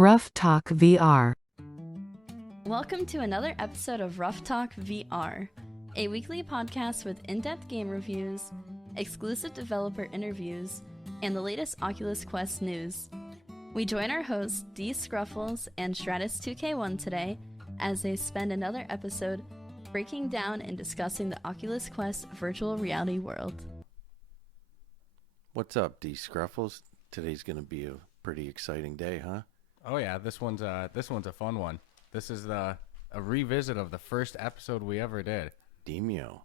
Ruff Talk VR. Welcome to another episode of Ruff Talk VR, a weekly podcast with in-depth game reviews, exclusive developer interviews, and the latest Oculus Quest news. We join our hosts Dscruffles and Stratus2k1 today as they spend another episode breaking down and discussing the Oculus Quest virtual reality world. What's up, Dscruffles? Today's going to be a pretty exciting day, huh? Oh yeah, this one's a fun one. This is a revisit of the first episode we ever did. Demeo,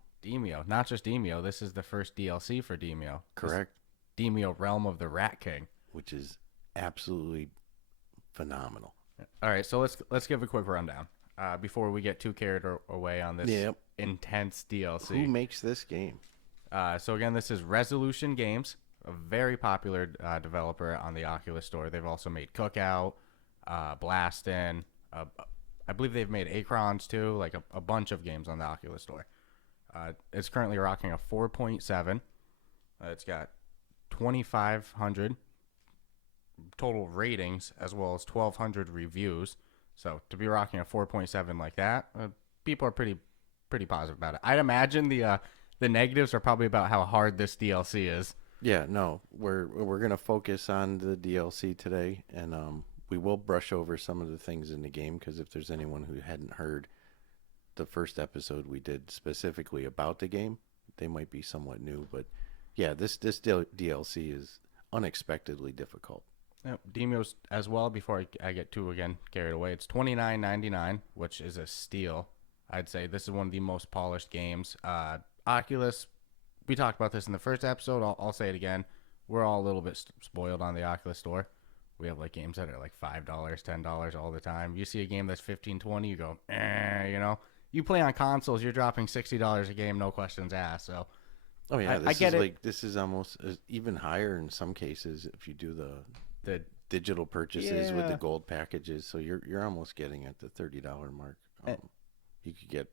not just Demeo. This is the first DLC for Demeo. correct? Demeo Realm of the Rat King. Which is absolutely phenomenal. All right, so let's give a quick rundown before we get too carried away on this intense DLC. Who makes this game? So again, this is Resolution Games, a very popular developer on the Oculus Store. They've also made Cookout, Blastin'. I believe they've made Acrons too, like a bunch of games on the Oculus Store. It's currently rocking a 4.7. It's got 2,500 total ratings as well as 1,200 reviews. So to be rocking a 4.7 like that, people are pretty positive about it. I'd imagine the negatives are probably about how hard this DLC is. Yeah, no, we're gonna focus on the DLC today, and we will brush over some of the things in the game because if there's anyone who hadn't heard the first episode we did specifically about the game, they might be somewhat new. But yeah, this DLC is unexpectedly difficult. Yep, Demeo's as well. Before I get too again carried away, it's $29.99, which is a steal. I'd say this is one of the most polished games. Oculus. We talked about this in the first episode. I'll say it again. We're all a little bit spoiled on the Oculus Store. We have like games that are like $5, $10 all the time. You see a game that's $15, $20, you go, you know. You play on consoles, you're dropping $60 a game, no questions asked. So, Oh yeah, I get it. This is almost even higher in some cases if you do the digital purchases with the gold packages. So you're almost getting at the $30 mark. You could get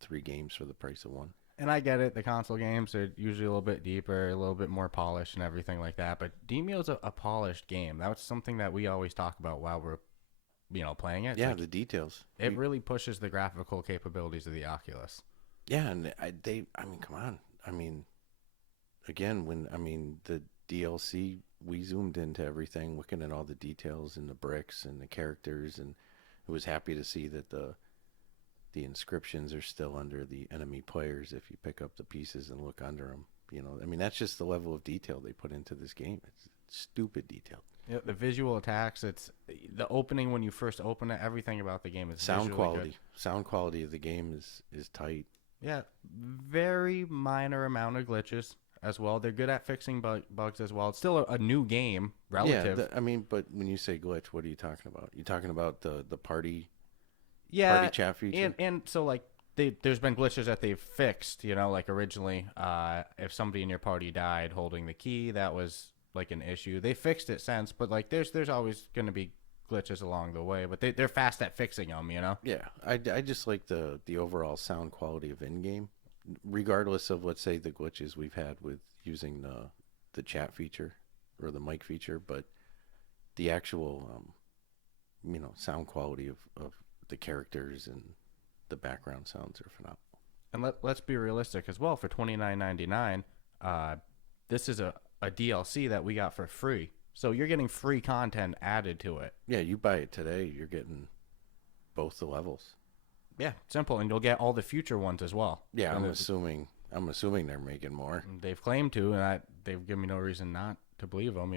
3 games for the price of one. And I get it. The console games are usually a little bit deeper, a little bit more polished and everything like that. But Demeo's a polished game. That's something that we always talk about while we're, playing it. Yeah, like, the details. It really pushes the graphical capabilities of the Oculus. Yeah, and come on. The DLC, we zoomed into everything, looking at all the details and the bricks and the characters, and I was happy to see that the inscriptions are still under the enemy players if you pick up the pieces and look under them. That's just the level of detail they put into this game. It's stupid detail. Yeah, the visual attacks, it's the opening when you first open it, everything about the game is sound quality. Good. Sound quality of the game is tight. Yeah, very minor amount of glitches as well. They're good at fixing bugs as well. It's still a new game, relative. Yeah, but when you say glitch, what are you talking about? You're talking about the party chat feature? And so like there's been glitches that they've fixed, like originally if somebody in your party died holding the key, that was like an issue. They fixed it since, but like there's always going to be glitches along the way, but they're fast at fixing them, Yeah, I just like the overall sound quality of in-game, regardless of, let's say, the glitches we've had with using the chat feature or the mic feature, but the actual sound quality of the characters and the background sounds are phenomenal. And let's be realistic as well. For $29.99, this is a DLC that we got for free. So you're getting free content added to it. Yeah, you buy it today, you're getting both the levels. Yeah, simple, and you'll get all the future ones as well. Yeah, I'm assuming they're making more. They've claimed to, and they've given me no reason not to believe them.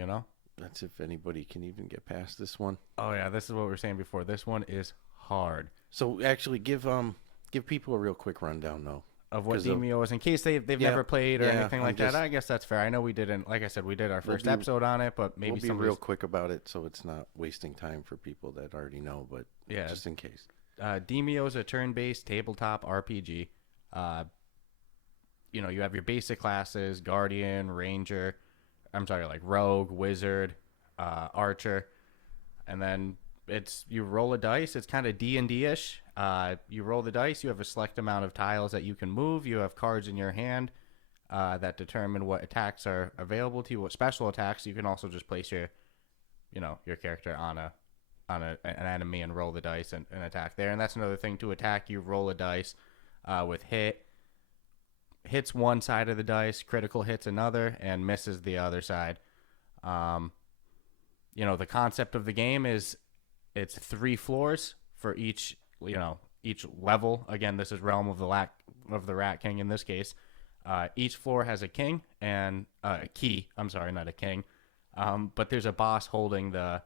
That's if anybody can even get past this one. Oh yeah, this is what we were saying before. This one is hard. So actually, give people a real quick rundown though of what Demeo is, in case they've never played or anything like that. I guess that's fair. I know we didn't, like I said, we did our first episode on it, but maybe we'll be real quick about it so it's not wasting time for people that already know. But yeah, just in case. Demeo is a turn-based tabletop RPG. You have your basic classes: Guardian, Ranger. Like Rogue, Wizard, Archer, and then you roll a dice. It's kind of D&D-ish. You roll the dice. You have a select amount of tiles that you can move. You have cards in your hand that determine what attacks are available to you, what special attacks. You can also just place your character on on an enemy and roll the dice and attack there. And that's another thing. To attack, you roll a dice with hits one side of the dice, critical hits another, and misses the other side. The concept of the game is it's 3 floors for each level. Again, this is Realm of the Rat King in this case. Each floor has a king and a key. I'm sorry, not a king. But there's a boss holding the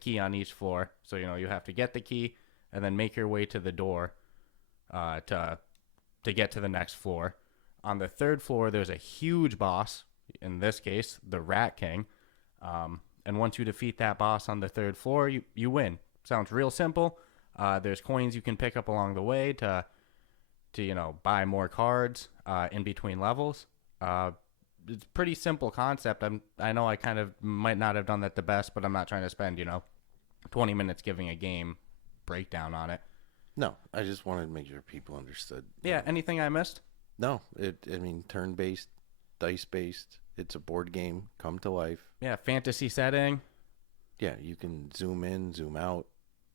key on each floor. So, you have to get the key and then make your way to the door to get to the next floor. On the 3rd floor, there's a huge boss, in this case, the Rat King. And once you defeat that boss on the 3rd floor, you win. Sounds real simple. There's coins you can pick up along the way to buy more cards in between levels. It's a pretty simple concept. I know I kind of might not have done that the best, but I'm not trying to spend 20 minutes giving a game breakdown on it. No, I just wanted to make sure people understood. Yeah, anything I missed? No, turn-based, dice-based. It's a board game come to life. Yeah, fantasy setting. Yeah, you can zoom in, zoom out,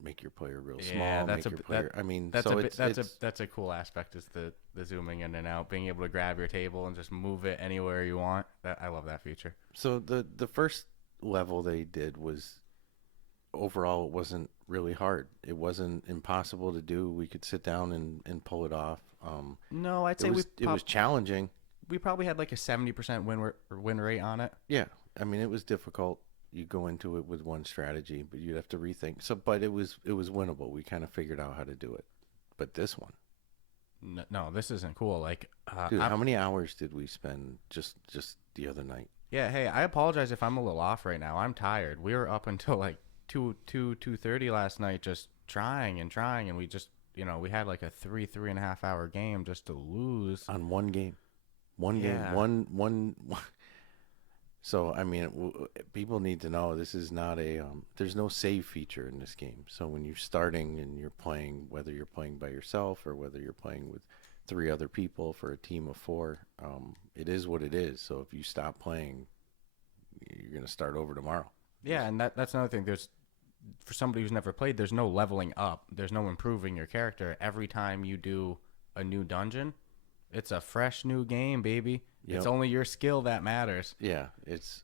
make your player real small. Yeah, that's a cool aspect is the zooming in and out, being able to grab your table and just move it anywhere you want. I love that feature. So the first level they did was, overall, it wasn't really hard. It wasn't impossible to do. We could sit down and pull it off. No, I'd say it was challenging. We probably had like a 70% win rate on it. Yeah, I mean, it was difficult. You go into it with one strategy, but you'd have to rethink. But it was winnable. We kind of figured out how to do it. But this one, no, this isn't cool. Like, dude, how many hours did we spend just the other night? Yeah, hey, I apologize if I'm a little off right now. I'm tired. We were up until like 2:30 last night, just trying, and we just we had like a 3.5 hour game just to lose on one game. One. So, I mean, people need to know this is not there's no save feature in this game. So when you're starting and you're playing, whether you're playing by yourself or whether you're playing with 3 other people for a team of 4, it is what it is. So if you stop playing, you're going to start over tomorrow. Yeah, and that's another thing. For somebody who's never played, there's no leveling up. There's no improving your character. Every time you do a new dungeon, it's a fresh new game, baby. Yep. It's only your skill that matters. Yeah, it's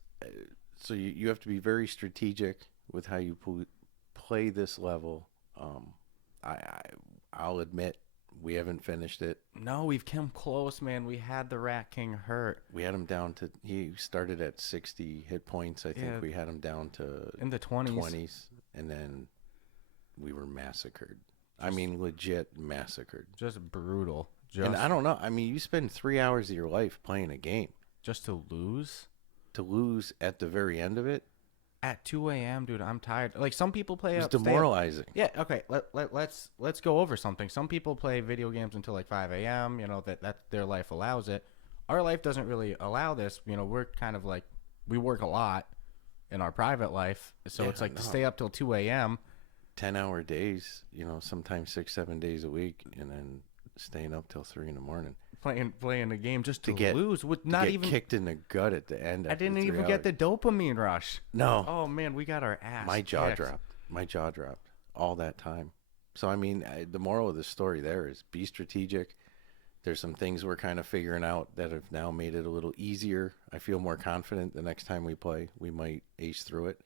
so you have to be very strategic with how you play this level. I'll admit we haven't finished it. No, we've come close, man. We had the Rat King hurt. We had him down to he started at 60 hit points. I think we had him down to in the 20s, and then we were massacred. I mean, legit massacred. Just brutal. And I don't know. I mean, you spend 3 hours of your life playing a game. Just to lose? To lose at the very end of it? At 2 a.m., dude, I'm tired. Like, some people play... It's demoralizing. Yeah, okay, let's go over something. Some people play video games until, like, 5 a.m., that their life allows it. Our life doesn't really allow this. We're kind of like... We work a lot in our private life, so it's like to stay up till 2 a.m. 10-hour days, sometimes 6-7 days a week, and then... staying up till 3 in the morning, playing a game just to lose, with not even kicked in the gut at the end. I didn't even get the dopamine rush. No. Oh man, we got our ass. My jaw dropped all that time. So I mean, the moral of the story there is be strategic. There's some things we're kind of figuring out that have now made it a little easier. I feel more confident the next time we play. We might ace through it.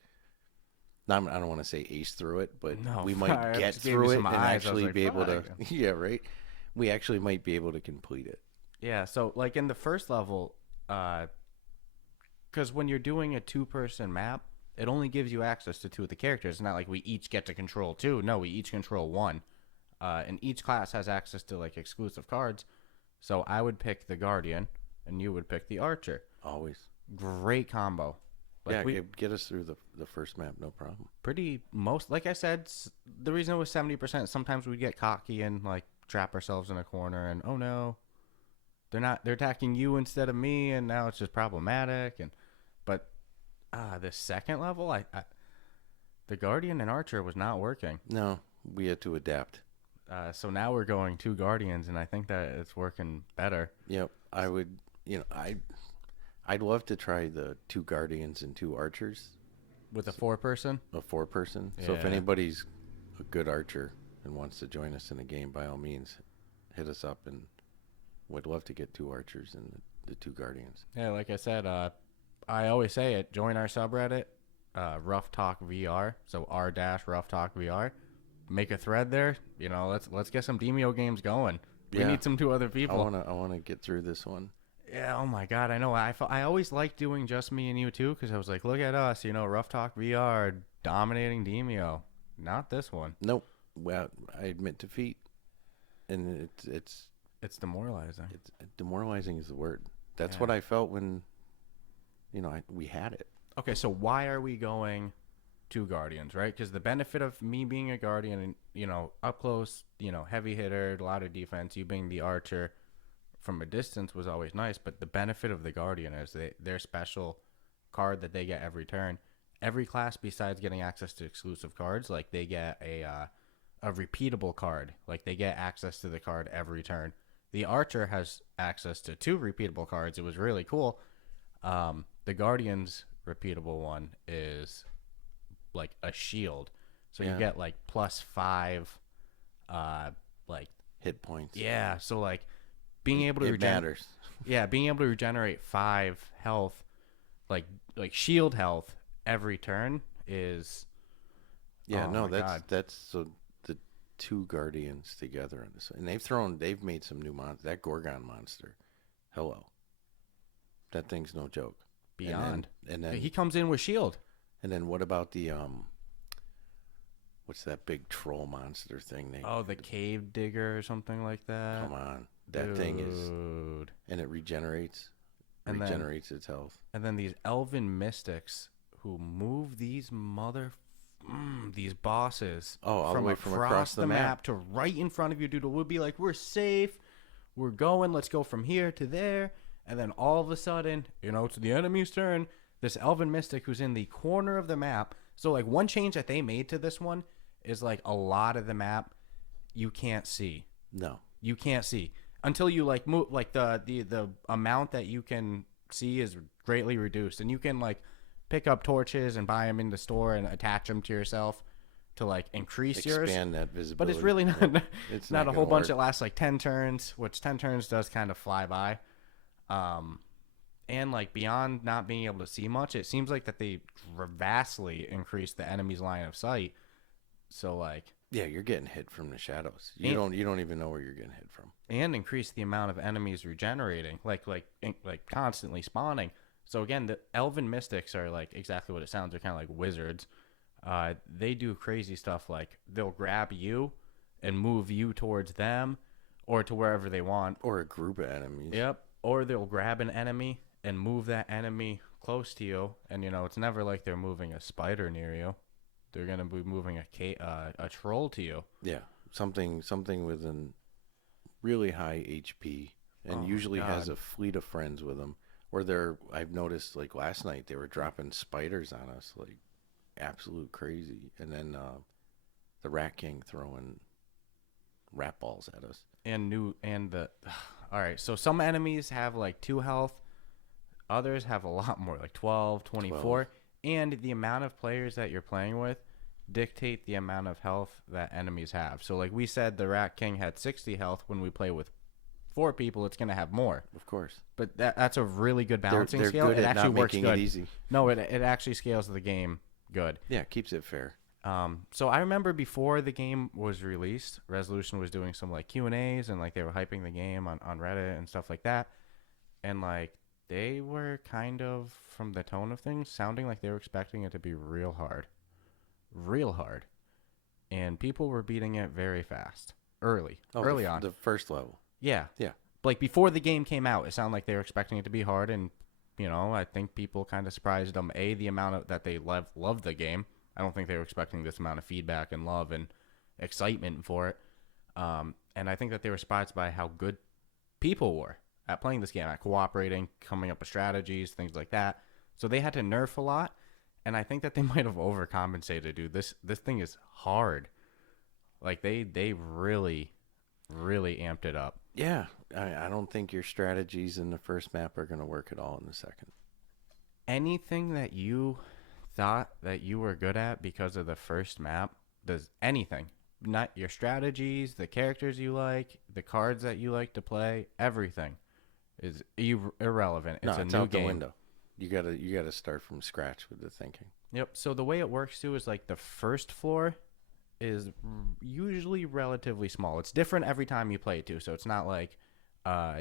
I don't want to say ace through it, but we might get through it and actually be able to. Yeah, right. We actually might be able to complete it. Yeah, so like in the first level, because when you're doing a 2-person map, it only gives you access to 2 of the characters. It's not like we each get to control 2. No, we each control 1. And each class has access to like exclusive cards. So I would pick the Guardian, and you would pick the Archer. Always. Great combo. Like get us through the first map, no problem. Like I said, the reason it was 70%, sometimes we'd get cocky and like trap ourselves in a corner and oh no, they're attacking you instead of me, and now it's just problematic. But the second level, the Guardian and Archer was not working. No, we had to adapt. So now we're going 2 Guardians, and I think that it's working better. Yep, I would. I'd love to try the 2 Guardians and 2 Archers, With a 4-person? A 4-person. So if Yeah. anybody's a good archer and wants to join us in a game, by all means, hit us up, and we'd love to get 2 archers and the 2 guardians. Yeah, like I said, I always say it. Join our subreddit, Ruff Talk VR. So r-Ruff Talk VR. Make a thread there. You know, let's get some Demeo games going. We need some 2 other people. I wanna get through this one. Yeah. Oh my God. I know. I always liked doing just me and you too, because I was like, look at us. You know, Ruff Talk VR dominating Demeo. Not this one. Nope. Well, I admit defeat, and it's demoralizing. It's demoralizing is the word. That's Yeah. what I felt when, we had it. Okay, so why are we going 2 guardians, right? Because the benefit of me being a guardian and, up close, heavy hitter, a lot of defense, you being the archer from a distance was always nice. But the benefit of the guardian is their special card that they get every turn. Every class, besides getting access to exclusive cards, like they get a repeatable card. Like they get access to the card every turn. The archer has access to 2 repeatable cards. It was really cool. The guardian's repeatable one is like a shield, so you get like +5 like Hit points. Yeah, so like being able to matters. Yeah, being able to regenerate 5 health, like shield health every turn is. Yeah, oh no, my God. that's so the 2 guardians together in this, and they've made some new monsters. That Gorgon monster, hello, that thing's no joke. Beyond, and then he comes in with shield. And then what about the what's that big troll monster thing? The cave digger or something like that. Come on, that thing is, and it regenerates its health. And then these elven mystics who move these these bosses all the way from across the map to right in front of you, dude. It would be like, we're safe, we're going, let's go from here to there, and then all of a sudden, it's the enemy's turn. This elven mystic who's in the corner of the map. So like one change that they made to this one is like a lot of the map you can't see. No, you can't see until you like move. Like the amount that you can see is greatly reduced, and you can like pick up torches and buy them in the store and attach them to yourself to like increase expand that visibility. But it's really not. It's not a whole gonna bunch work. that lasts like 10 turns, which 10 turns does kind of fly by. And like beyond not being able to see much, it seems like that they vastly increased the enemy's line of sight. So like, yeah, you're getting hit from the shadows. You don't even know where you're getting hit from. And increase the amount of enemies regenerating, like constantly spawning. So again, the elven mystics are like exactly what it sounds. They're kind of like wizards. They do crazy stuff, like they'll grab you and move you towards them or to wherever they want, Or a group of enemies. Yep. Or they'll grab an enemy and move that enemy close to you, and it's never like they're moving a spider near you. They're gonna be moving a troll to you. Yeah, something with an really high HP, and usually has a fleet of friends with them. Or I've noticed like last night they were dropping spiders on us, like absolute crazy, and then the Rat King throwing rat balls at us. All right, so some enemies have like 2 health. Others have a lot more, like 12, 24. 12. And the amount of players that you're playing with dictate the amount of health that enemies have. So like we said, the Rat King had 60 health. When we play with 4 people, it's going to have more. Of course. But that's a really good balancing They're scale. good It at actually not works making good. it easy. No, it actually scales the game good. Yeah, keeps it fair. So I remember before the game was released, Resolution was doing some like Q&As and like they were hyping the game on Reddit and stuff like that. And like they were kind of, from the tone of things, sounding like they were expecting it to be real hard. Real hard. And people were beating it very fast. Early on. The first level. Yeah. Yeah. Like before the game came out, it sounded like they were expecting it to be hard. And, I think people kind of surprised them. The amount of that they loved the game. I don't think they were expecting this amount of feedback and love and excitement for it. And I think that they were surprised by how good people were at playing this game, at cooperating, coming up with strategies, things like that. So they had to nerf a lot, and I think that they might have overcompensated, dude. This thing is hard. Like they really, really amped it up. Yeah, I don't think your strategies in the first map are going to work at all in the second. Anything that you thought that you were good at because of the first map, does anything, not your strategies, the characters you like, the cards that you like to play, everything is irrelevant. It's No, a it's new out the game. window. You gotta start from scratch with the thinking. Yep. So the way it works too is like the first floor is usually relatively small. It's different every time you play it too. So it's not like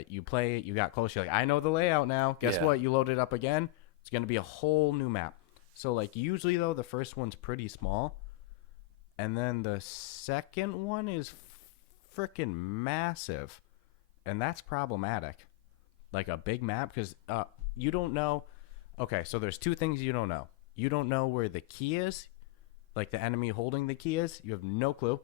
you play it, you got close, you're like, I know the layout now. Guess Yeah. what? You load it up again. It's gonna be a whole new map. So like usually though, the first one's pretty small, and then the second one is freaking massive, and that's problematic. Like a big map, because you don't know. Okay, so there's two things you don't know. You don't know where the key is, like the enemy holding the key is. You have no clue.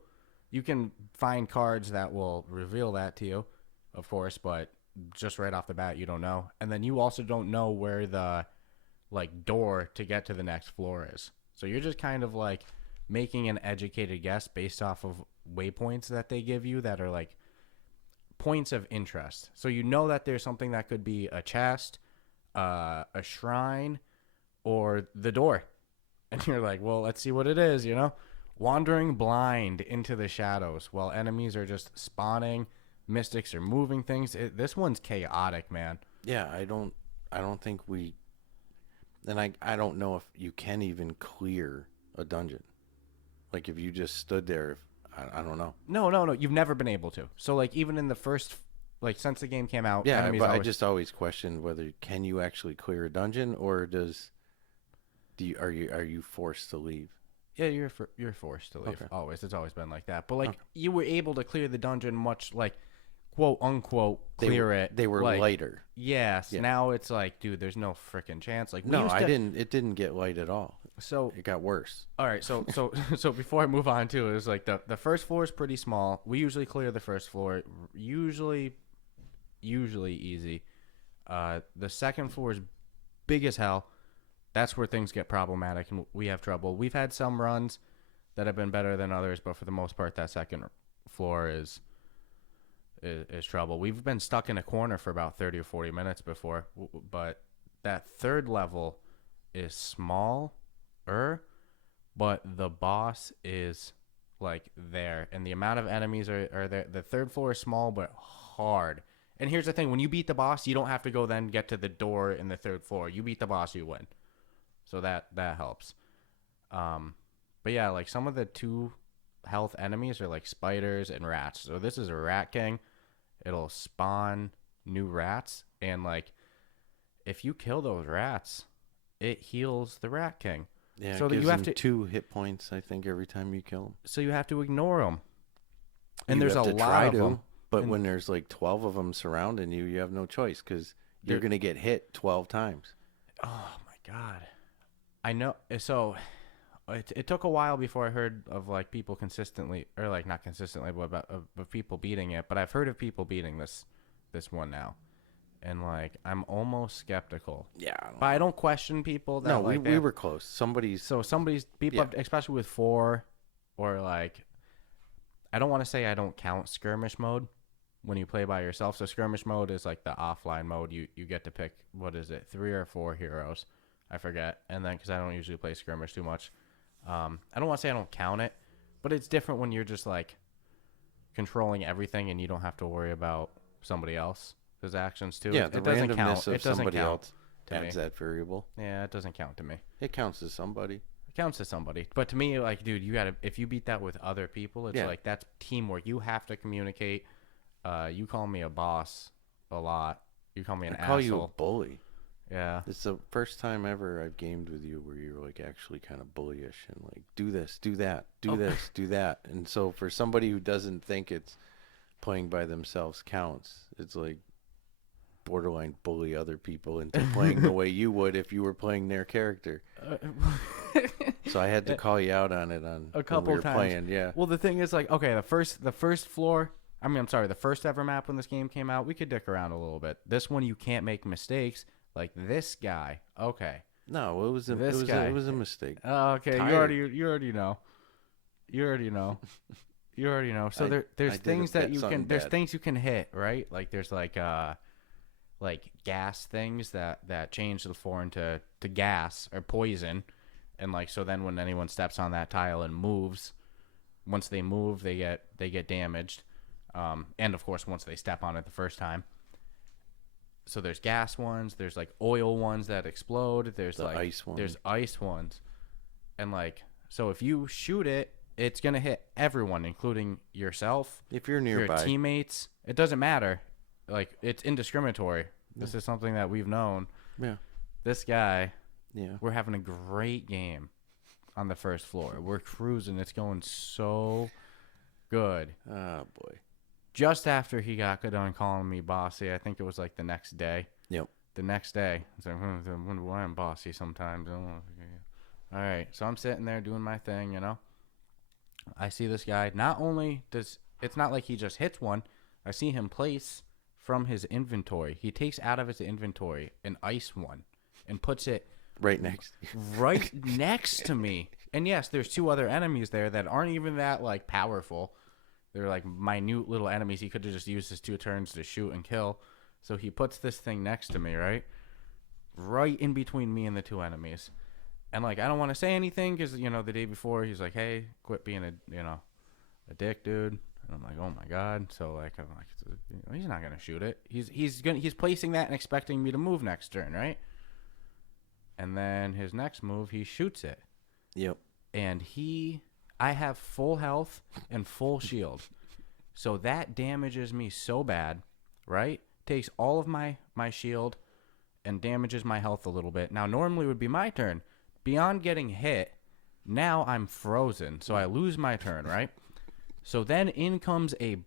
You can find cards that will reveal that to you, of course, but just right off the bat, you don't know. And then you also don't know where the like door to get to the next floor is. So you're just kind of like making an educated guess based off of waypoints that they give you that are like points of interest. So you know that there's something that could be a chest, a shrine, or the door. And you're like, well, let's see what it is, you know? Wandering blind into the shadows while enemies are just spawning, mystics are moving things. This one's chaotic, man. Yeah, I don't think we, and I don't know if you can even clear a dungeon. Like if you just stood there, I don't know. No. You've never been able to. So like even in the first, like since the game came out, Yeah, enemies but I always... just always questioned whether can you actually clear a dungeon, or are you forced to leave? Yeah, you're forced to leave. Okay. Always. It's always been like that. But like you were able to clear the dungeon much like quote unquote clear it. They were like, lighter. Yes. Yeah. Now it's like, dude, there's no freaking chance. Like No, I didn't. It didn't get light at all. So It got worse. all right, so before I move on to it, it's like the first floor is pretty small. We usually clear the first floor, usually easy. The second floor is big as hell. That's where things get problematic and we have trouble. We've had some runs that have been better than others, but for the most part, that second floor is trouble. We've been stuck in a corner for about 30 or 40 minutes before, but that third level is small. But the boss is like there, and the amount of enemies are there. The third floor is small but hard. And here's the thing: when you beat the boss, you don't have to go then get to the door in the third floor. You beat the boss, you win. So that helps. But yeah, like some of the 2 health enemies are like spiders and rats. So this is a rat king. It'll spawn new rats, and like if you kill those rats, it heals the rat king. Yeah, so it that gives you have them to 2 hit points, I think, every time you kill them. So you have to ignore them. And You there's a have to lot try of to, them. but And when there's like 12 of them surrounding you, you have no choice because you're They're- going to get hit 12 times. Oh my god. I know. So it took a while before I heard of like people consistently, or like not consistently, but of people beating it. But I've heard of people beating this one now. And like I'm almost skeptical. Yeah. But I don't question people that No, like we were close. Somebody's people Yeah. especially with 4 or like I don't want to say I don't count skirmish mode when you play by yourself. So skirmish mode is like the offline mode. You get to pick, what is it, 3 or 4 heroes, I forget. And then because I don't usually play skirmish too much, I don't want to say I don't count it, but it's different when you're just like controlling everything and you don't have to worry about somebody else's actions too. Yeah, it the doesn't randomness count. of It doesn't somebody count else to me. adds that variable. Yeah, it doesn't count to me. It counts as somebody. It counts to somebody. But to me, like, dude, you gotta, if you beat that with other people, it's Yeah. like that's teamwork. You have to communicate. You call me a boss a lot. You call me an I call asshole. you a bully. Yeah. It's the first time ever I've gamed with you where you're like actually kind of bullyish and like do this, do that, do this, do that. And so for somebody who doesn't think it's playing by themselves counts, it's like borderline bully other people into playing the way you would if you were playing their character. So I had to call you out on it A couple when we were times. playing. Yeah. Well, the thing is, like, okay, the first floor. I mean, I'm sorry, the first ever map when this game came out, we could dick around a little bit. This one, you can't make mistakes. Like this guy. Okay. No, it was a This guy. it was a mistake. Oh, okay. Tired. You already know. You already know. You already know. So I there's did things that you something can there's bad. things you can hit, right? Like there's like gas things that change the floor into gas or poison, And like, so then when anyone steps on that tile and moves, once they move, they get damaged. And of course, once they step on it the first time. So there's gas ones, there's like oil ones that explode, there's like ice ones. There's ice ones. And like, so if you shoot it, it's going to hit everyone, including yourself. If you're nearby. Your teammates. It doesn't matter. Like, it's indiscriminatory. This is something that we've known. Yeah. This guy, yeah, we're having a great game on the first floor. We're cruising. It's going so good. Oh, boy. Just after he got done calling me bossy, I think it was like the next day. Yep. The next day. It's like, why I'm bossy sometimes. All right. So I'm sitting there doing my thing, you know. I see this guy. Not only does it's not like he just hits one. I see him place from his inventory. He takes out of his inventory an ice one and puts it right next to me. And yes, there's two other enemies there that aren't even that like powerful. They're like minute little enemies. He could have just used his 2 turns to shoot and kill. So he puts this thing next to me, right in between me and the 2 enemies. And like, I don't want to say anything because, you know, the day before he's like, hey, quit being a dick, dude. And I'm like, oh my God. So like, I'm like, he's not going to shoot it. He's placing that and expecting me to move next turn, right? And then his next move, he shoots it. Yep. And I have full health and full shield. So that damages me so bad, right? Takes all of my shield and damages my health a little bit. Now, normally it would be my turn. Beyond getting hit, now I'm frozen. So I lose my turn, right? So then in comes a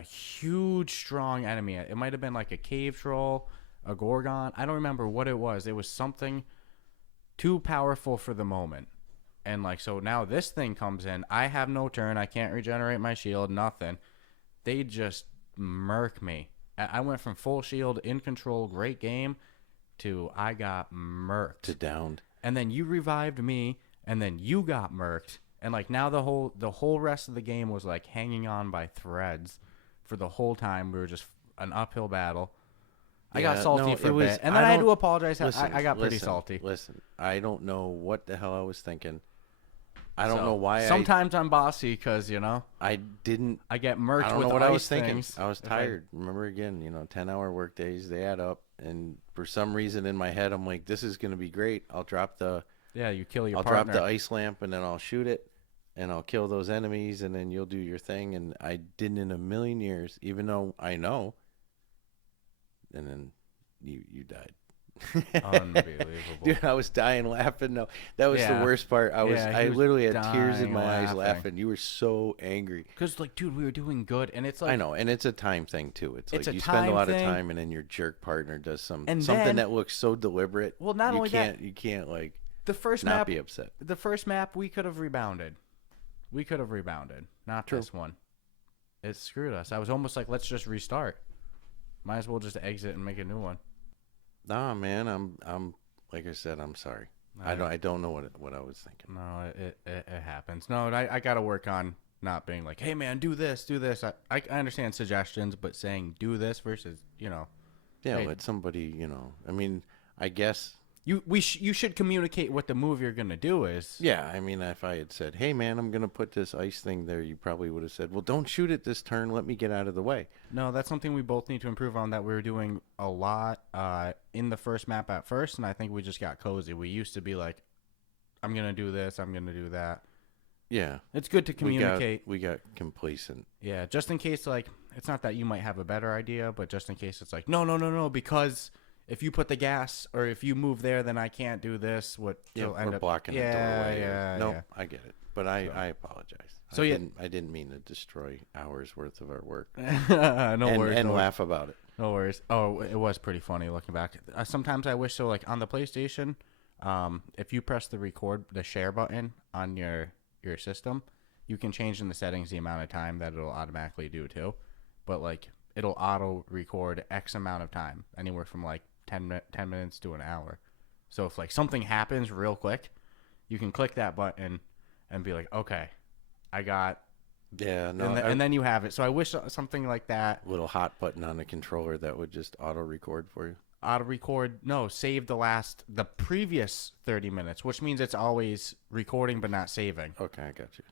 huge, strong enemy. It might have been like a cave troll, a gorgon. I don't remember what it was. It was something too powerful for the moment. And like, so now this thing comes in. I have no turn. I can't regenerate my shield, nothing. They just murk me. I went from full shield, in control, great game, to I got murked. To downed. And then you revived me, and then you got murked. And like, now the whole rest of the game was like hanging on by threads for the whole time. We were just an uphill battle. I got salty for a bit, and then I had to apologize. I got pretty salty. Listen, I don't know what the hell I was thinking. I don't know why. Sometimes I'm bossy because, you know, I get murked. I don't with know what I was things. thinking. I was tired. Remember, again, 10-hour work days, they add up. And for some reason in my head, I'm like, this is going to be great. I'll drop the you kill your I'll partner. drop the ice lamp, and then I'll shoot it, and I'll kill those enemies, and then you'll do your thing. And I didn't in a million years, even though I know. And then you died. Unbelievable. Dude, I was dying laughing. No, that was the worst part. I literally had tears in my eyes laughing. You were so angry. Because, like, dude, we were doing good, and it's like, I know, and it's a time thing too. It's like you a spend a lot time of thing. time, and then your jerk partner does something then- that looks so deliberate. Well, not only that, you can't like the first not map, be upset. The first map, we could have rebounded. Not True. this one. It screwed us. I was almost like, let's just restart. Might as well just exit and make a new one. Nah, man, I'm like I said, I'm sorry. I don't know what I was thinking. No, it happens. No, I got to work on not being like, hey man, do this. I understand suggestions, but saying do this versus, Yeah, hey, let somebody, I mean, I guess you should communicate what the move you're gonna do is. Yeah, I mean, if I had said, hey man, I'm gonna put this ice thing there, you probably would have said, well, don't shoot it this turn. Let me get out of the way. No, that's something we both need to improve on. That we were doing a lot in the first map at first, and I think we just got cozy. We used to be like, I'm gonna do this, I'm gonna do that. Yeah, it's good to communicate. We got complacent. Yeah, just in case, like, it's not that you might have a better idea, but just in case it's like, no, because if you put the gas or if you move there, then I can't do this. What? Yeah, end we're up blocking the doorway. Yeah. I get it, but I apologize. So I didn't mean to destroy hours worth of our work. No worries. And laugh about it. No worries. Oh, it was pretty funny looking back. Sometimes I wish so. Like on the PlayStation, if you press the share button on your system, you can change in the settings the amount of time that it'll automatically do too. But like it'll auto record X amount of time, anywhere from like 10 minutes to an hour. So if like something happens real quick, you can click that button and be like, okay, I got. Yeah, no. And then you have it. So I wish something like that. Little hot button on the controller that would just auto record for you. auto record. No, save the previous 30 minutes, which means it's always recording but not saving. Okay, I got you.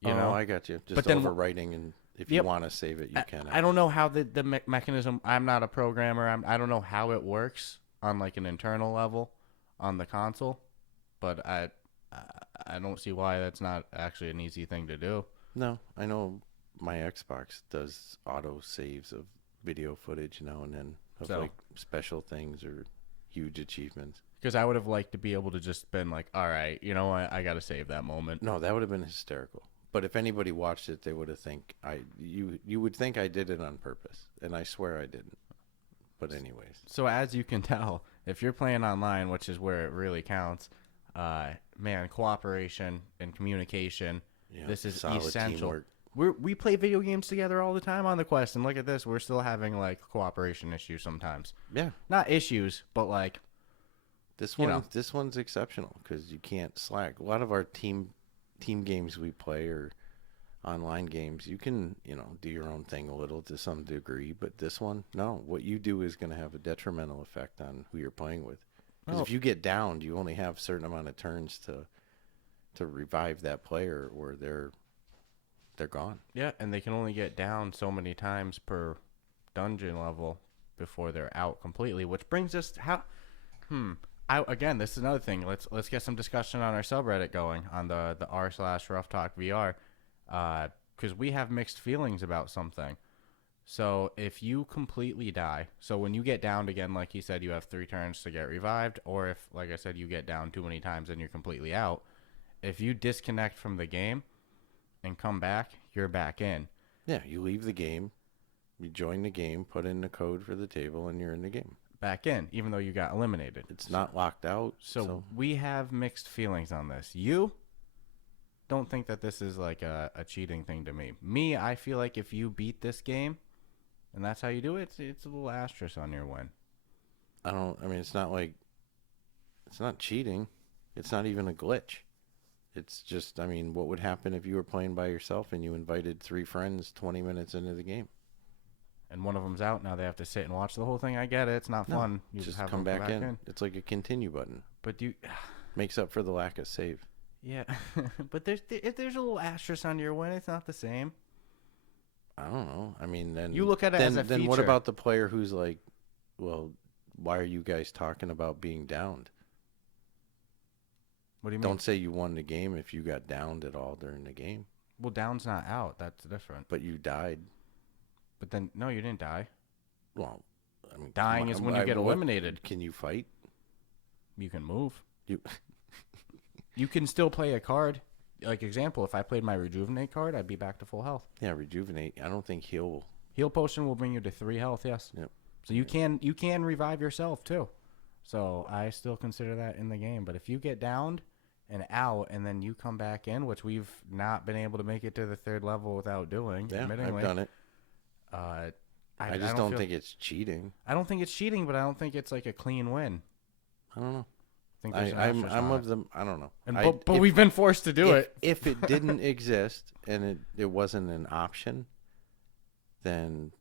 You know, I got you. Just but then overwriting, and if you want to save it, you can. I don't know how the mechanism. I'm not a programmer. I don't know how it works on like an internal level on the console, but I don't see why that's not actually an easy thing to do. No, I know my Xbox does auto saves of video footage now and then of like special things or huge achievements. Because I would have liked to be able to just been like, all right, you know what, I got to save that moment. No, that would have been hysterical. But if anybody watched it, they would have you would think I did it on purpose, and I swear I didn't. But anyways. So as you can tell, if you're playing online, which is where it really counts, man, cooperation and communication, this is essential. Teamwork. We play video games together all the time on the Quest, and look at this, we're still having like cooperation issues sometimes. Yeah, not issues, but like this one's exceptional because you can't slack. A lot of our team games we play or online games, you can do your own thing a little to some degree, but this one, no. What you do is going to have a detrimental effect on who you're playing with. Because if you get downed, you only have a certain amount of turns to revive that player, or they're gone. Yeah, and they can only get down so many times per dungeon level before they're out completely, which brings us to again, this is another thing. Let's get some discussion on our subreddit going on the r/RuffTalkVR, because we have mixed feelings about something. So if you completely die, so when you get downed again, like he said, you have 3 turns to get revived, or if, like I said, you get down too many times and you're completely out, if you disconnect from the game and come back, you're back in. Yeah, you leave the game, you join the game, put in the code for the table, and you're in the game. Back in, even though you got eliminated. It's not locked out. So we have mixed feelings on this. You don't think that this is like a cheating thing to me. Me, I feel like if you beat this game, and that's how you do it, it's a little asterisk on your win. It's not cheating. It's not even a glitch. It's just, what would happen if you were playing by yourself and you invited 3 friends 20 minutes into the game? And one of them's out, now they have to sit and watch the whole thing. I get it. It's not fun. You just come back in. It's like a continue button. But makes up for the lack of save. Yeah. But if there's a little asterisk on your win, it's not the same. I don't know. Then you look at it as a feature. Then what about the player who's like, well, why are you guys talking about being downed? What do you mean? Don't say you won the game if you got downed at all during the game. Well, down's not out. That's different. But you died. But then, no, you didn't die. Well, dying is when you get eliminated. Can you fight? You can move. You can still play a card. Like, example, if I played my Rejuvenate card, I'd be back to full health. Yeah, Rejuvenate. I don't think Heal Potion will bring you to 3 health, yes. Yep. So you can revive yourself, too. So I still consider that in the game. But if you get downed and out and then you come back in, which we've not been able to make it to the 3rd level without doing. Yeah, I've done it. I just don't think it's cheating. I don't think it's cheating, but I don't think it's like a clean win. I don't know. I'm of them. I don't know. But we've been forced to do it. If it didn't exist and it wasn't an option, then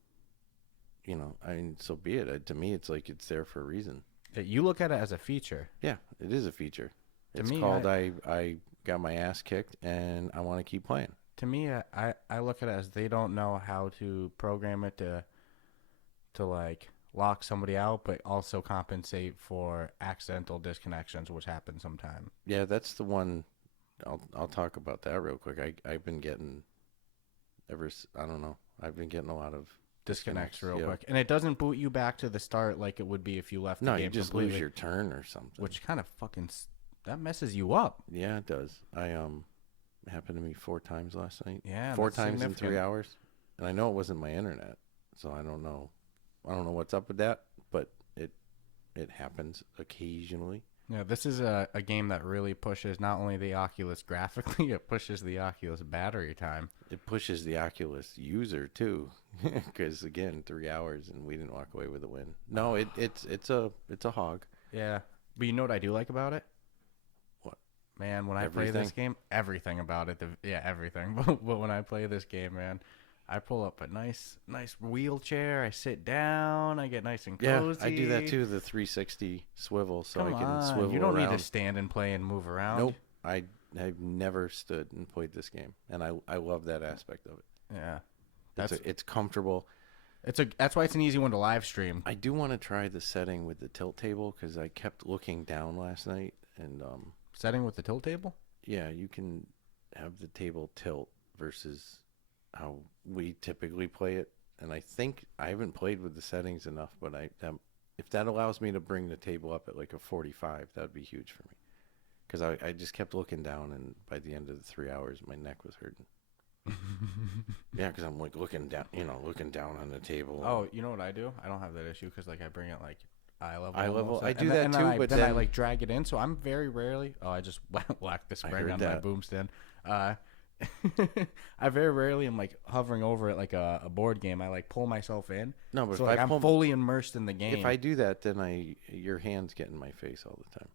so be it. To me, it's like it's there for a reason. You look at it as a feature. Yeah, it is a feature. It's called I got my ass kicked and I want to keep playing. To me, I look at it as they don't know how to program it to like lock somebody out, but also compensate for accidental disconnections, which happen sometime. Yeah, that's the one. I'll talk about that real quick. I've been getting I've been getting a lot of disconnects real quick, and it doesn't boot you back to the start like it would be if you left the game. No, you just lose your turn or something, which kind of that messes you up. Yeah, it does. It happened to me 4 times last night. Yeah, 4 times in 3 hours, and I know it wasn't my internet, so I don't know what's up with that, but it happens occasionally. Yeah, this is a game that really pushes not only the Oculus graphically, it pushes the Oculus battery time. It pushes the Oculus user too, because again, 3 hours and we didn't walk away with a win. No, it's a hog. Yeah, but you know what I do like about it? What? Man, when I play this game, everything about it. Everything. But when I play this game, man, I pull up a nice wheelchair. I sit down. I get nice and cozy. Yeah, I do that too. The 360 swivel, so Come I can on. swivel You don't around. need to stand and play and move around. Nope. I've never stood and played this game, and I love that aspect of it. Yeah, It's comfortable. That's why it's an easy one to live stream. I do want to try the setting with the tilt table because I kept looking down last night, and Setting with the tilt table? yeah, you can have the table tilt versus how we typically play it. And I think I haven't played with the settings enough, but if that allows me to bring the table up at like a 45, that would be huge for me. Because I just kept looking down, and by the end of the 3 hours, my neck was hurting. Yeah, because I'm like looking down on the table. Oh, you know what I do? I don't have that issue because like I bring it like eye level. Eye level. almost. I do And that then too, but then I like drag it in. So I'm very rarely. Oh, I just whacked the spring on my that. boom stand. I very rarely am like hovering over it like a board game. I like pull myself in. No, but so if like I'm fully immersed in the game. If I do that, then your hands get in my face all the time.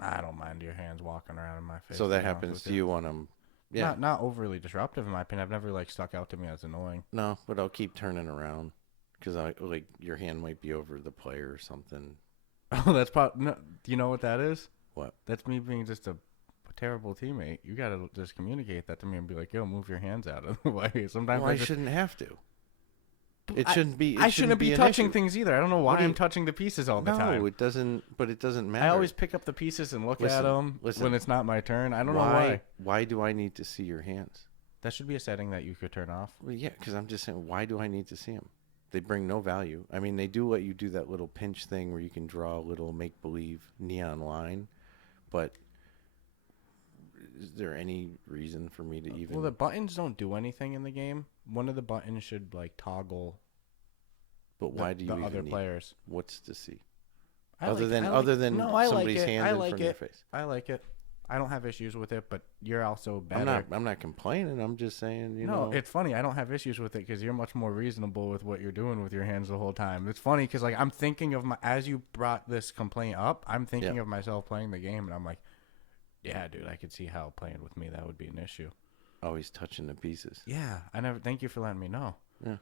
I don't mind your hands walking around in my face. So that happens to you on them. Yeah. Not overly disruptive in my opinion. I've never like stuck out to me as annoying. No, but I'll keep turning around because your hand might be over the player or something. Oh, that's probably. No, do you know what that is? What? That's me being just a terrible teammate. You gotta just communicate that to me and be like, "Yo, move your hands out of the way." Sometimes I shouldn't have to. It I- shouldn't be. I shouldn't be touching issue. things either. I don't know why What do you- I'm touching the pieces all the time. No, it doesn't. But it doesn't matter. I always pick up the pieces and look at them Listen. when it's not my turn. I don't know why. Why do I need to see your hands? That should be a setting that you could turn off. Well, yeah, because I'm just saying, why do I need to see them? They bring no value. I mean, they do let you do that little pinch thing where you can draw a little make-believe neon line, but is there any reason for me to even... Well, the buttons don't do anything in the game. One of the buttons should like toggle. But why do you the even other need players? What's to see? I Other than no, I like somebody's it. hand I in like front of your it. face. I like it. I don't have issues with it, but you're also better. I'm not complaining. I'm just saying, you No, know... it's funny. I don't have issues with it because you're much more reasonable with what you're doing with your hands the whole time. It's funny because like I'm thinking of as you brought this complaint up, I'm thinking of myself playing the game, and I'm like, yeah, dude, I could see how playing with me that would be an issue. Always touching the pieces. Yeah, thank you for letting me know. Yeah.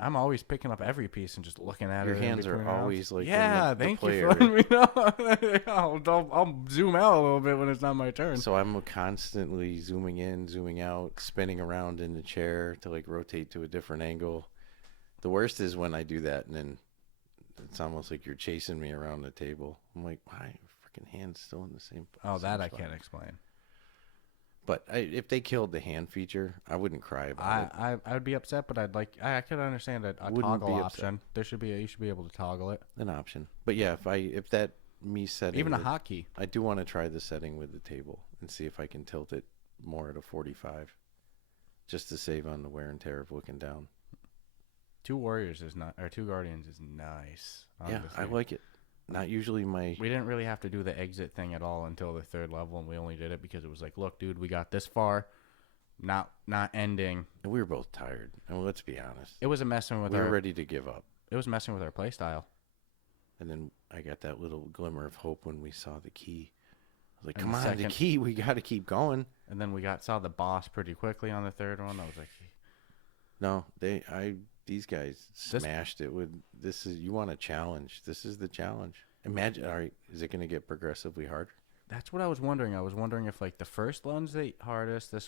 I'm always picking up every piece and just looking at Your it. hands are always like yeah. in the Thank play you for area. letting me know. I'll zoom out a little bit when it's not my turn. So I'm constantly zooming in, zooming out, spinning around in the chair to like rotate to a different angle. The worst is when I do that and then it's almost like you're chasing me around the table. I'm like, why are freaking hands still in the same Oh, same that I spot? can't explain. But if they killed the hand feature, I wouldn't cry about it. I would be upset, but I could understand a Wouldn't toggle be upset. option. You should be able to toggle it. An option. But yeah, if that me setting Even a with- hotkey. I do want to try the setting with the table and see if I can tilt it more at a 45, just to save on the wear and tear of looking down. 2 warriors is not, or 2 guardians is nice. Yeah, honestly. I like it. Not usually my... We didn't really have to do the exit thing at all until the 3rd level, and we only did it because it was like, look, dude, we got this far, not ending. And we were both tired. And let's be honest. It was a messing with We were our. ready to give up. It was messing with our play style. And then I got that little glimmer of hope when we saw the key. I was like, And come the on, the second- key. We got to keep going. And then we saw the boss pretty quickly on the 3rd one. I was like, No, these guys smashed it with... You want a challenge. This is the challenge. Imagine, all right, is it going to get progressively harder? that's what I was wondering. I was wondering if like the first one's the hardest, the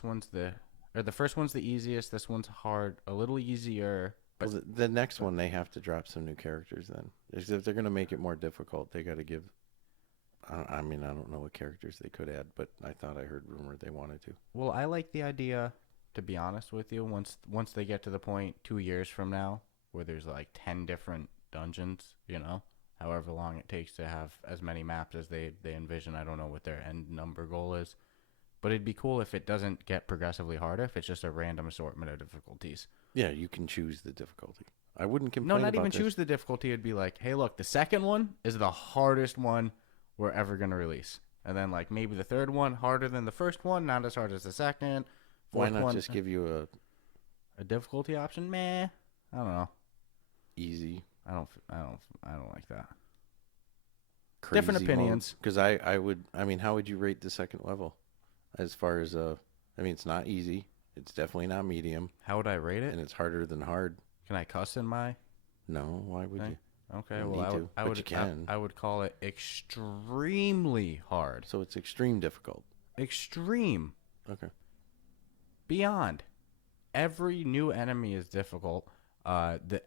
first one's the easiest, this one's hard, a little easier. But Well, the next one, they have to drop some new characters then. If they're going to make it more difficult, they got to give... I mean, I don't know what characters they could add, but I thought I heard rumor they wanted to. well, I like the idea, to be honest with you, once they get to the point 2 years from now where there's like 10 different dungeons, however long it takes to have as many maps as they envision. I don't know what their end number goal is, but it'd be cool if it doesn't get progressively harder, if it's just a random assortment of difficulties. Yeah, you can choose the difficulty. I wouldn't No, complain not about even this. choose the difficulty. It'd be like, hey, look, the second one is the hardest one we're ever going to release. And then like maybe the 3rd one, harder than the first one, not as hard as the second. Why 4th not one, just give you a difficulty option? Meh. I don't know. easy, I don't like that. crazy Different opinions. Because I mean, how would you rate the second level? As far as I mean, it's not easy, It's definitely not medium, How would I rate it? and it's harder than hard. Can I cuss in my No, why would thing? you? Okay, You don't well, need I would, to, I but would, you can. I would call it extremely hard. So it's extreme difficult. Extreme. Okay. Beyond. Every new enemy is difficult.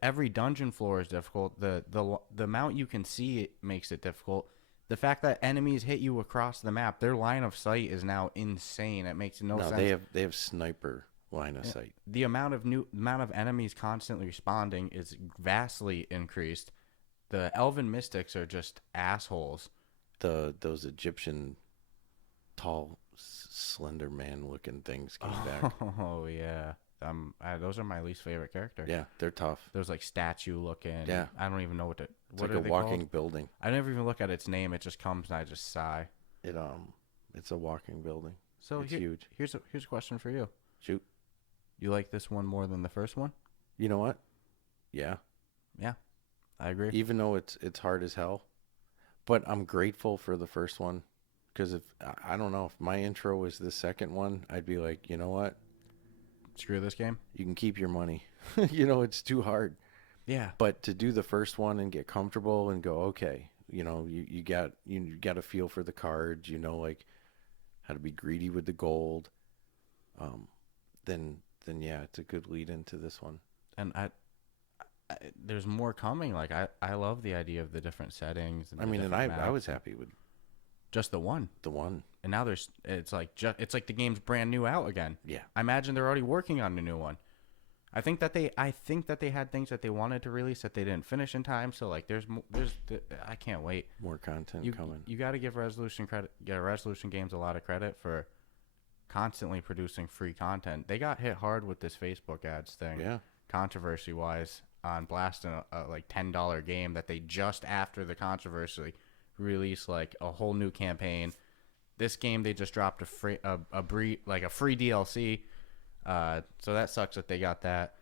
Every dungeon floor is difficult. The amount you can see it makes it difficult. The fact that enemies hit you across the map, their line of sight is now insane. It makes no sense. They have sniper line of sight. The amount of enemies constantly responding is vastly increased. The elven mystics are just assholes. Those Egyptian tall slender man looking things came back. Oh yeah. Those are my least favorite character. Yeah, they're tough. Those like statue looking. Yeah. I don't even know what It's like a walking building. I never even look at its name. It just comes and I just sigh. It's a walking building. So it's huge. Here's a question for you. Shoot. You like this one more than the first one? You know what? Yeah. Yeah, I agree. Even though it's hard as hell, but I'm grateful for the first one, because if I don't know, if my intro was the second one, I'd be like, you know what? Screw this game. You can keep your money. It's too hard. Yeah. But to do the first one and get comfortable and go, okay, you got a feel for the cards, like how to be greedy with the gold. Then yeah, it's a good lead into this one. And I there's more coming. Like I love the idea of the different settings. And I was happy with just the one. the one. And now it's like the game's brand new out again. Yeah. I imagine they're already working on a new one. I think that they had things that they wanted to release that they didn't finish in time. So like I can't wait. More content coming. You got to give Resolution Games a lot of credit for constantly producing free content. They got hit hard with this Facebook ads thing. Yeah. Controversy wise, on blasting a like $10 game that they just after the controversy released like a whole new campaign. This game they just dropped a free DLC. So that sucks that they got that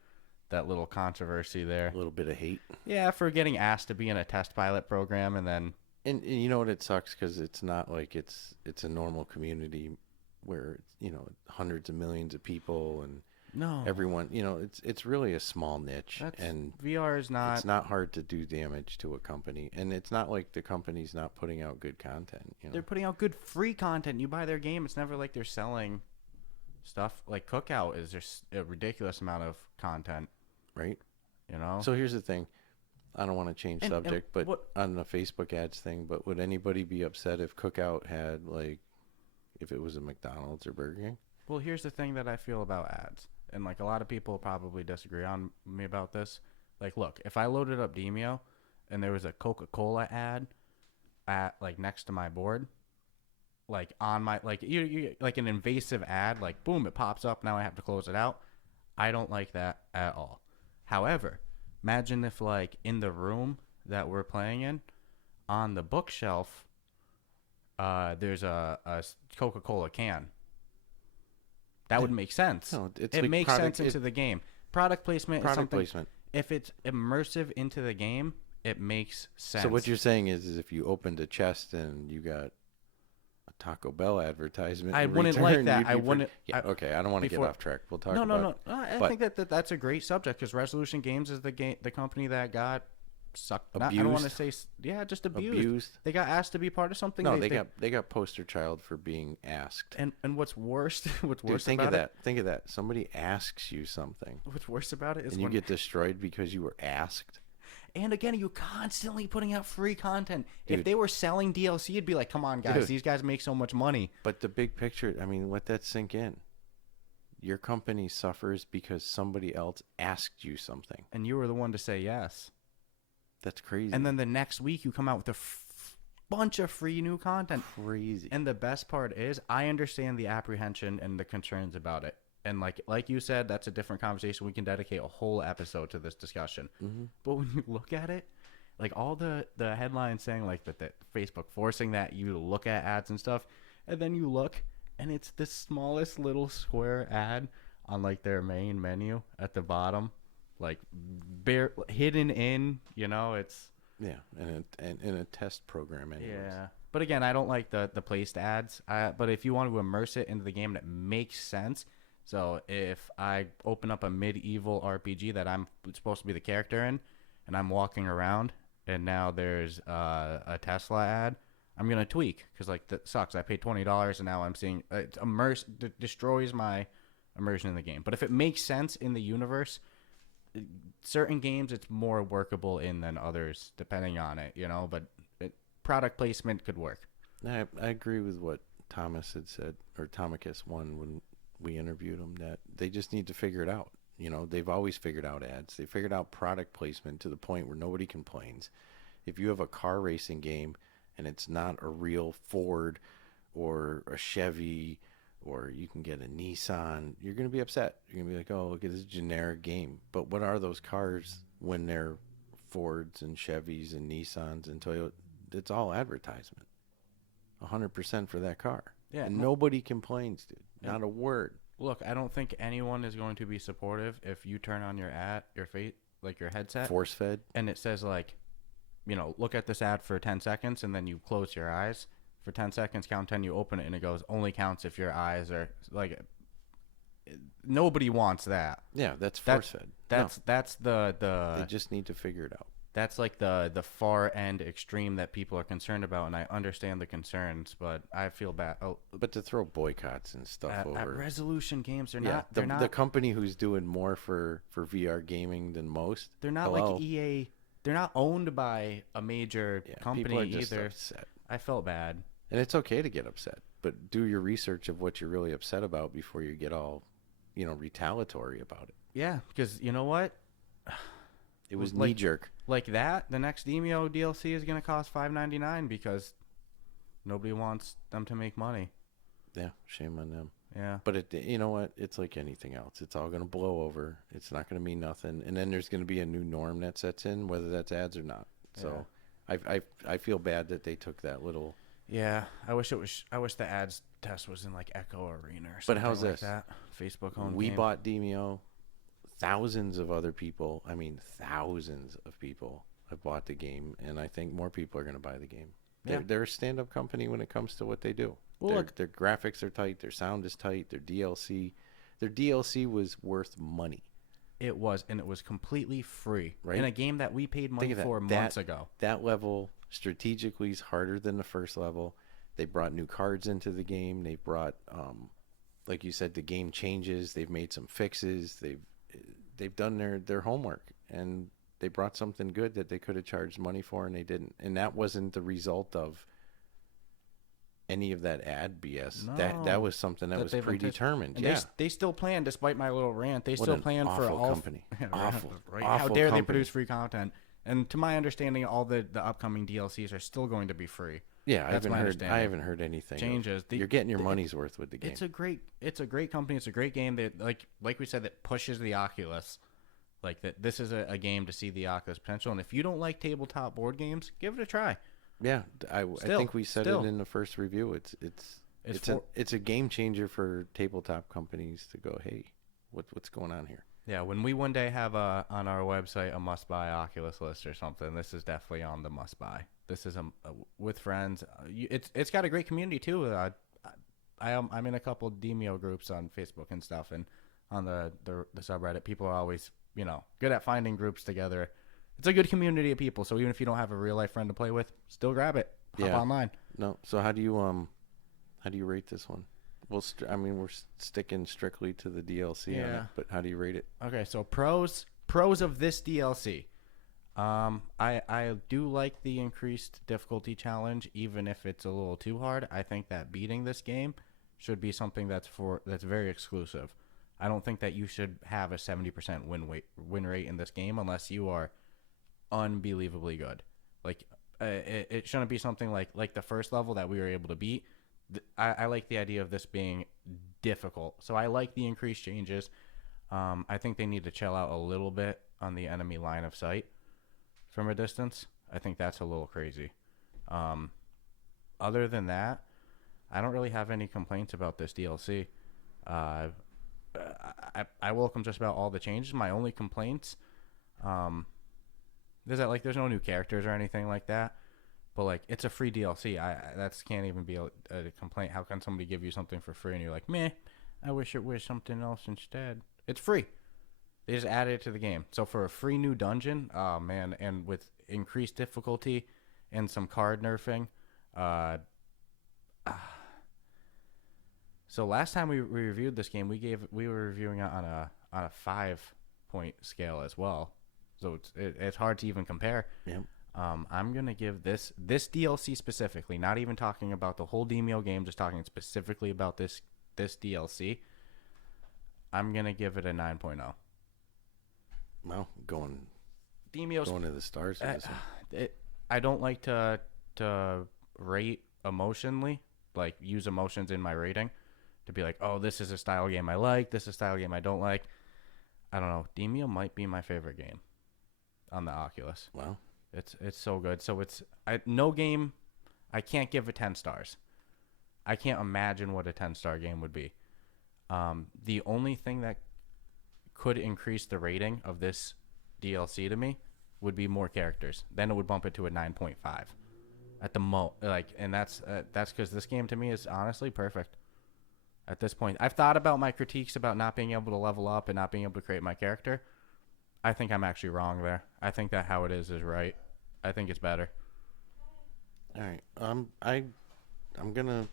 little controversy there. A little bit of hate. Yeah, for getting asked to be in a test pilot program and then. And you know what? It sucks because it's not like it's a normal community where hundreds of millions of people and no everyone. It's really a small niche. And VR is not. It's not hard to do damage to a company, and it's not like the company's not putting out good content. They're putting out good free content. You buy their game, it's never like they're selling stuff. Like Cookout is just a ridiculous amount of content, right? So here's the thing. I don't want to change subject, but on the Facebook ads thing, but would anybody be upset if Cookout had if it was a McDonald's or Burger King? Well, here's the thing that I feel about ads, and like a lot of people probably disagree on me about this. Like, look, if I loaded up Demeo and there was a Coca-Cola ad at like next to my board, like on my you like an invasive ad, like boom, it pops up. Now I have to close it out. I don't like that at all. However, imagine if like in the room that we're playing in, on the bookshelf, there's a Coca-Cola can. That would make sense. No, it makes sense into the game. Product placement is something. Placement. If it's immersive into the game, it makes sense. So what you're saying is if you opened a chest and you got a Taco Bell advertisement, I wouldn't like that. I wouldn't. Yeah, okay, I don't want to get off track. We'll talk. No. I think that's a great subject because Resolution Games is the company that got sucked. Abused. I don't want to say just abused. They got asked to be part of something. No, they got poster child for being asked. And what's worse? Think of that. Think of that. Somebody asks you something. What's worse about it is and you get destroyed because you were asked. And again, you're constantly putting out free content. Dude. If they were selling DLC, it'd be like, come on, guys, these guys make so much money. But the big picture, let that sink in. Your company suffers because somebody else asked you something. And you were the one to say yes. That's crazy. And then the next week, you come out with a bunch of free new content. Crazy. And the best part is, I understand the apprehension and the concerns about it. And like you said, that's a different conversation. We can dedicate a whole episode to this discussion. Mm-hmm. But when you look at it, like all the headlines saying like that Facebook forcing that you to look at ads and stuff, and then you look and it's the smallest little square ad on like their main menu at the bottom, like bare hidden in, it's and in a test program anyways. Yeah. But again, I don't like the placed ads. But if you want to immerse it into the game and it makes sense, So if I open up a medieval RPG that I'm supposed to be the character in, and I'm walking around, and now there's a Tesla ad, I'm gonna tweak because like that sucks. I paid $20 and now I'm seeing it destroys my immersion in the game. But if it makes sense in the universe, certain games it's more workable in than others depending on it, you know. But product placement could work. I agree with what Thomas had said, or Tomicus1, when we interviewed him, that they just need to figure it out. You know, they've always figured out ads. They figured out product placement to the point where nobody complains. If you have a car racing game and it's not a real Ford or a Chevy, or you can get a Nissan, you're going to be upset. You're going to be like, oh, look at this generic game. But what are those cars when they're Fords and Chevys and Nissans and Toyota? It's all advertisement. 100% for that car. Yeah, and nobody complains, dude. Not a word. Look, I don't think anyone is going to be supportive if you turn on your your headset, force fed, and it says like, you know, look at this ad for 10 seconds, and then you close your eyes for 10 seconds, count 10, you open it, and it goes only counts if your eyes are like. Nobody wants that. Yeah, that's force fed. That's the. They just need to figure it out. That's like the far end extreme that people are concerned about, and I understand the concerns, but I feel bad. Oh, but to throw boycotts and stuff over at Resolution Games, they're not. The company who's doing more for VR gaming than most. They're not like EA. They're not owned by a major company people are just either. Upset. I felt bad, and it's okay to get upset, but do your research of what you're really upset about before you get all, retaliatory about it. Yeah, because you know what. It was knee jerk. Like that, the next Demeo DLC is going to cost $5.99 because nobody wants them to make money. Yeah, shame on them. Yeah. But you know what? It's like anything else. It's all going to blow over. It's not going to mean nothing. And then there's going to be a new norm that sets in, whether that's ads or not. So I feel bad that they took that little. Yeah, I wish the ads test was in like Echo Arena or something. But how's like this? That Facebook home. We game. bought Demeo. Thousands of other people, thousands of people have bought the game, and I think more people are going to buy the game. They're a stand-up company when it comes to what they do. Well, their graphics are tight, their sound is tight, their DLC was worth money. It was, and it was completely free. Right? In a game that we paid money for months ago. That level strategically is harder than the first level. They brought new cards into the game. They brought, like you said, the game changes. They've made some fixes. They've done their homework, and they brought something good that they could have charged money for, and they didn't. And that wasn't the result of any of that ad BS. No, that was something that was predetermined. Yeah, they still plan, despite my little rant. They still plan for all company. Awful, right? Awful How dare company. They produce free content? And to my understanding, all the upcoming DLCs are still going to be free. Yeah, I haven't heard anything. Changes. You're getting your money's worth with the game. It's a great company. It's a great game. That like we said, that pushes the Oculus. Like that, this is a game to see the Oculus potential. And if you don't like tabletop board games, give it a try. Yeah, I think we said it in the first review. It's a game changer for tabletop companies to go, hey, what's going on here? Yeah, when we one day have on our website a must-buy Oculus list or something, this is definitely on the must-buy. This is with friends. It's got a great community too. I'm in a couple Demeo groups on Facebook and stuff, and on the subreddit, people are always good at finding groups together. It's a good community of people. So even if you don't have a real life friend to play with, still grab it. Hop online. No. So how do you rate this one? Well, we're sticking strictly to the DLC on it, but how do you rate it? Okay, so pros of this DLC. I do like the increased difficulty challenge, even if it's a little too hard. I think that beating this game should be something that's very exclusive. I don't think that you should have a 70% win rate in this game unless you are unbelievably good. Like it shouldn't be something like the first level that we were able to beat. I like the idea of this being difficult. So I like the increased changes. I think they need to chill out a little bit on the enemy line of sight from a distance. I think that's a little crazy. Other than that, I don't really have any complaints about this DLC. I welcome just about all the changes. My only complaints is that there's no new characters or anything like that. But it's a free DLC. That can't even be a complaint. How can somebody give you something for free and you're like, meh, I wish it was something else instead. It's free. They just added it to the game. So for a free new dungeon, oh man, and with increased difficulty and some card nerfing. So last time we reviewed this game, we were reviewing it on a 5-point scale as well. So it's hard to even compare. Yep. I'm gonna give this DLC specifically, not even talking about the whole Demeo game, just talking specifically about this DLC. I'm gonna give it a 9.0. Well, going Demeo's to the stars. For this one. I don't like to rate emotionally, like use emotions in my rating to be like, oh, this is a style game I like, this is a style game I don't like. I don't know. Demeo might be my favorite game on the Oculus. Wow. It's so good. So no game, I can't give it 10 stars. I can't imagine what a 10-star game would be. The only thing that could increase the rating of this DLC to me would be more characters. Then it would bump it to a 9.5 at the and that's because this game to me is honestly perfect at this point. I've thought about my critiques about not being able to level up and not being able to create my character. I think I'm actually wrong there. I think that how it is right. I think it's better. All right. I'm gonna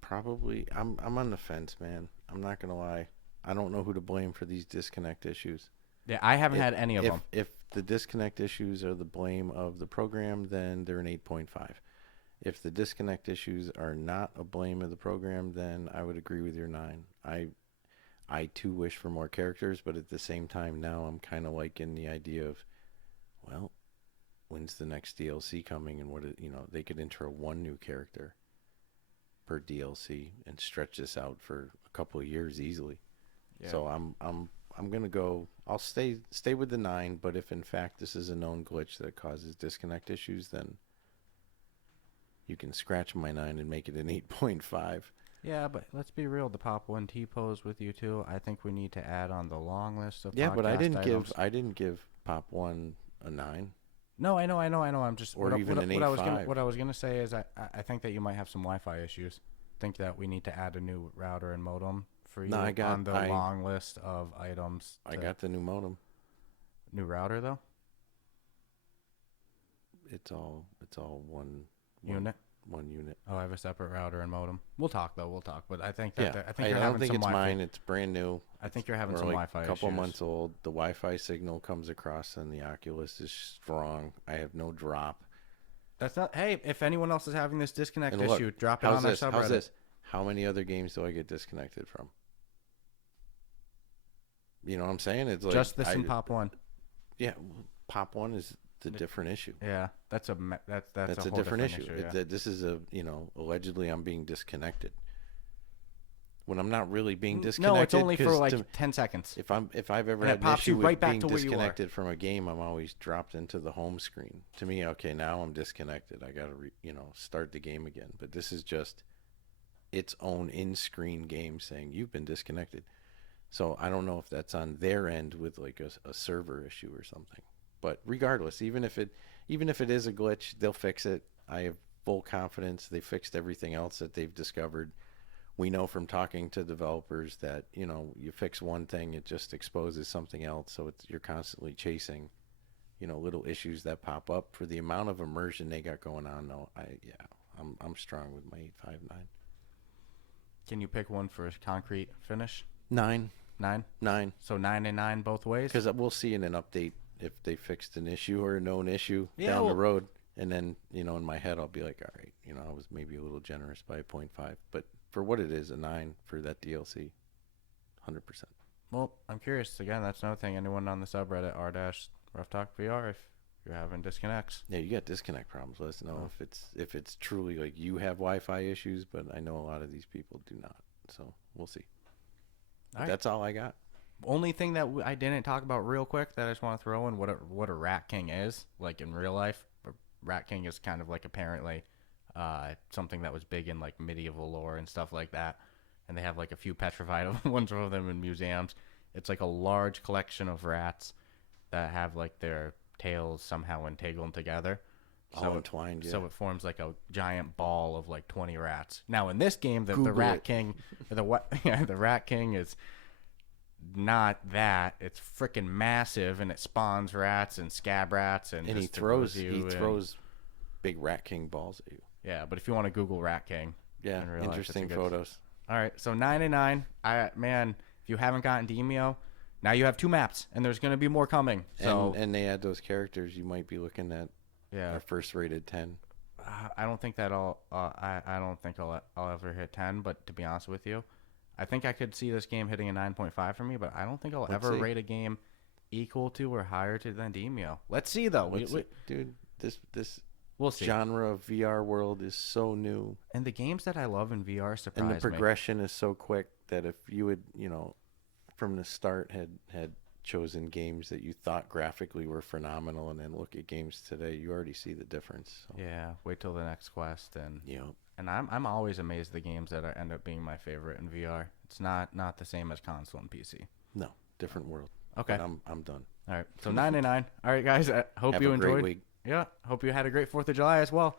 probably. I'm on the fence, man. I'm not gonna lie. I don't know who to blame for these disconnect issues. Yeah, I haven't had any of them. If the disconnect issues are the blame of the program, then they're an 8.5. If the disconnect issues are not a blame of the program, then I would agree with your 9. I too wish for more characters, but at the same time now I'm kind of liking the idea of, well, when's the next DLC coming, and they could intro one new character per DLC and stretch this out for a couple of years easily. Yeah. So I'm gonna go. I'll stay with the 9. But if in fact this is a known glitch that causes disconnect issues, then you can scratch my 9 and make it an 8.5. Yeah, but let's be real. The Pop 1 T-pose with you too. I think we need to add on the long list of but I didn't items. give Pop 1 a 9. No, I know. I'm just or even an 8.5. What I was gonna say is I think that you might have some Wi-Fi issues. I think that we need to add a new router and modem for you on the long list of items. I got the new modem. New router though. It's all one unit. One unit. Oh, I have a separate router and modem. We'll talk. But I think that I don't think it's mine. It's brand new. I think you're having some Wi-Fi issues. A couple months old. The Wi-Fi signal comes across and the Oculus is strong. I have no drop. That's not. Hey, if anyone else is having this disconnect issue, drop it on our subreddit. How's this? How many other games do I get disconnected from? You know what I'm saying? It's like just this and Pop 1. Yeah, Pop 1 is the different issue. Yeah, that's a different issue. Yeah. This is allegedly I'm being disconnected when I'm not really being disconnected. No, it's only for like 10 seconds. If I've ever had an issue with being disconnected from a game, I'm always dropped into the home screen. To me, okay, now I'm disconnected. I got to start the game again. But this is just its own in-screen game saying you've been disconnected. So I don't know if that's on their end with like a server issue or something. But regardless, even if it is a glitch, they'll fix it. I have full confidence. They fixed everything else that they've discovered. We know from talking to developers that, you fix one thing, it just exposes something else. So you're constantly chasing, little issues that pop up. For the amount of immersion they got going on, though, I'm strong with my 8.59. Can you pick one for a concrete finish? 9. 9? 9. So 9 and 9 both ways? Because we'll see in an update if they fixed an issue or a known issue down the road. And then, in my head, I'll be like, all right, I was maybe a little generous by 0.5. But for what it is, a 9 for that DLC, 100%. Well, I'm curious. Again, that's another thing. Anyone on the subreddit, r-RuffTalkVR, if you're having disconnects. Yeah, you got disconnect problems. Let us know if it's truly like you have Wi-Fi issues, but I know a lot of these people do not. So we'll see. That's all I got. Only thing that I didn't talk about real quick that I just want to throw in what a Rat King is, like in real life. Rat King is kind of like apparently something that was big in like medieval lore and stuff like that. And they have like a few petrified ones of them in museums. It's like a large collection of rats that have like their tails somehow entangled together. All entwined, yeah. So it forms like a giant ball of like 20 rats. Now in this game, the Google Rat it. King, the Rat King is not that. It's freaking massive, and it spawns rats and scab rats, and he just throws throws big Rat King balls at you. Yeah, but if you want to Google Rat King, Yeah, in real life, interesting it's a good- photos. All right, so 9 man, if you haven't gotten Demeo, now you have 2 maps, and there's going to be more coming. So And they add those characters. You might be looking at yeah, our first rated 10. I don't think that I don't think I'll ever hit 10. But to be honest with you, I think I could see this game hitting a 9.5 for me. But I don't think I'll ever see. rate a game equal to or higher to than Demeo. Let's see though. Dude, this We'll see. genre of VR world is so new. And the games that I love in VR surprise And the me. progression is so quick that if you would, from the start had chosen games that you thought graphically were phenomenal and then look at games today, you already see the difference. So, Yeah, wait till the next quest and you know, and I'm always amazed at the games that end up being my favorite in VR. It's not the same as console and PC. no, different world. Okay. But I'm done. All right. So 99. All right, guys. I hope Have you a great enjoyed. week. Yeah. Hope you had a great 4th of July as well.